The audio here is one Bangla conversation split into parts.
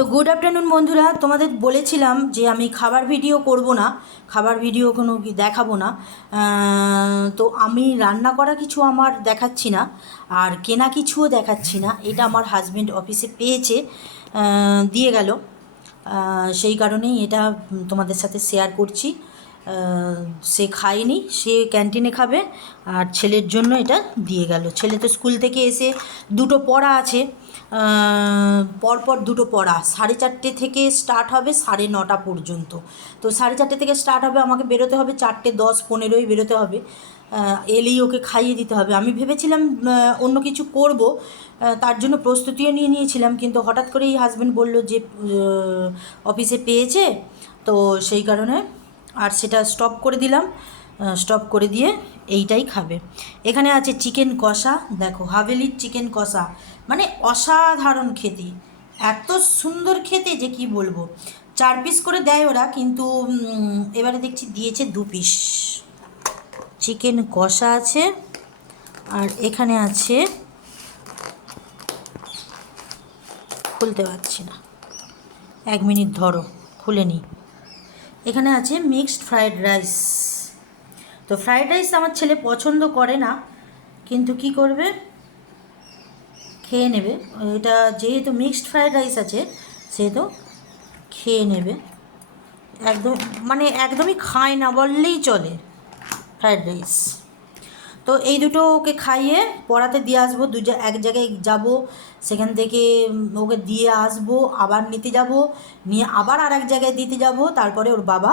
তো গুড আফটারনুন বন্ধুরা, তোমাদের বলেছিলাম যে আমি খাবার ভিডিও করব না, খাবার ভিডিও কোনো দেখাবো না। তো আমি রান্না করা কিছু আমার দেখাচ্ছি না, আর কেনা কিছুও দেখাচ্ছি না। এটা আমার হাজব্যান্ড অফিসে পেয়েছে, দিয়ে গেল। সেই কারণেই এটা তোমাদের সাথে শেয়ার করছি। সে খায়নি, সে ক্যান্টিনে খাবে, আর ছেলের জন্য এটা দিয়ে গেল। ছেলে তো স্কুল থেকে এসে দুটো পড়া আছে, পরপর দুটো পড়া, 4:30 থেকে স্টার্ট হবে 9:30 পর্যন্ত। তো 4:30 থেকে স্টার্ট হবে, আমাকে বেরোতে হবে 4:10-15 বেরোতে হবে। এলেই ওকে খাইয়ে দিতে হবে। আমি ভেবেছিলাম অন্য কিছু করব, তার জন্য প্রস্তুতিও নিয়ে নিয়েছিলাম, কিন্তু হঠাৎ করেই হাজব্যান্ড বলল যে অফিসে পেয়েছে, তো সেই কারণে আর সেটা স্টপ করে দিলাম। স্টপ করে দিয়ে এইটাই খাবে। এখানে আছে চিকেন কষা, দেখো হাভেলির চিকেন কষা, মানে অসাধারণ খেতে, এত সুন্দর খেতে যে কি বলবো। 4 পিস করে দেয় ওরা, কিন্তু এবারে দেখছি দিয়েছে 2 পিস। চিকেন কষা আছে, আর এখানে আছে, খুলতে পারছি না, 1 মিনিট ধরো, খুলে নিই। এখানে আছে মিক্সড ফ্রায়েড রাইস। তো ফ্রায়েড রাইস আমার ছেলে পছন্দ করে না, কিন্তু কি করবে, খেয়ে নেবে। এটা যেহেতু মিক্সড ফ্রায়েড রাইস আছে, সেহেতু খেয়ে নেবে। একদম মানে একদমই খায় না বললেই চলে ফ্রায়েড রাইস। তো এই দুটো ওকে খাইয়ে পড়াতে দিয়ে আসবো। এক জায়গায় যাব, সেখান থেকে ওকে দিয়ে আসবো, আবার নিতে যাব, নিয়ে আবার আর এক জায়গায় দিতে যাব, তারপরে ওর বাবা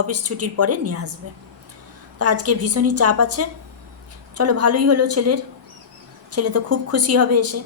অফিস ছুটির পরে নিয়ে আসবে। তো আজকে ভীষণই চাপ আছে। চলো, ভালোই হলো ছেলে তো খুব খুশি হবে এসে।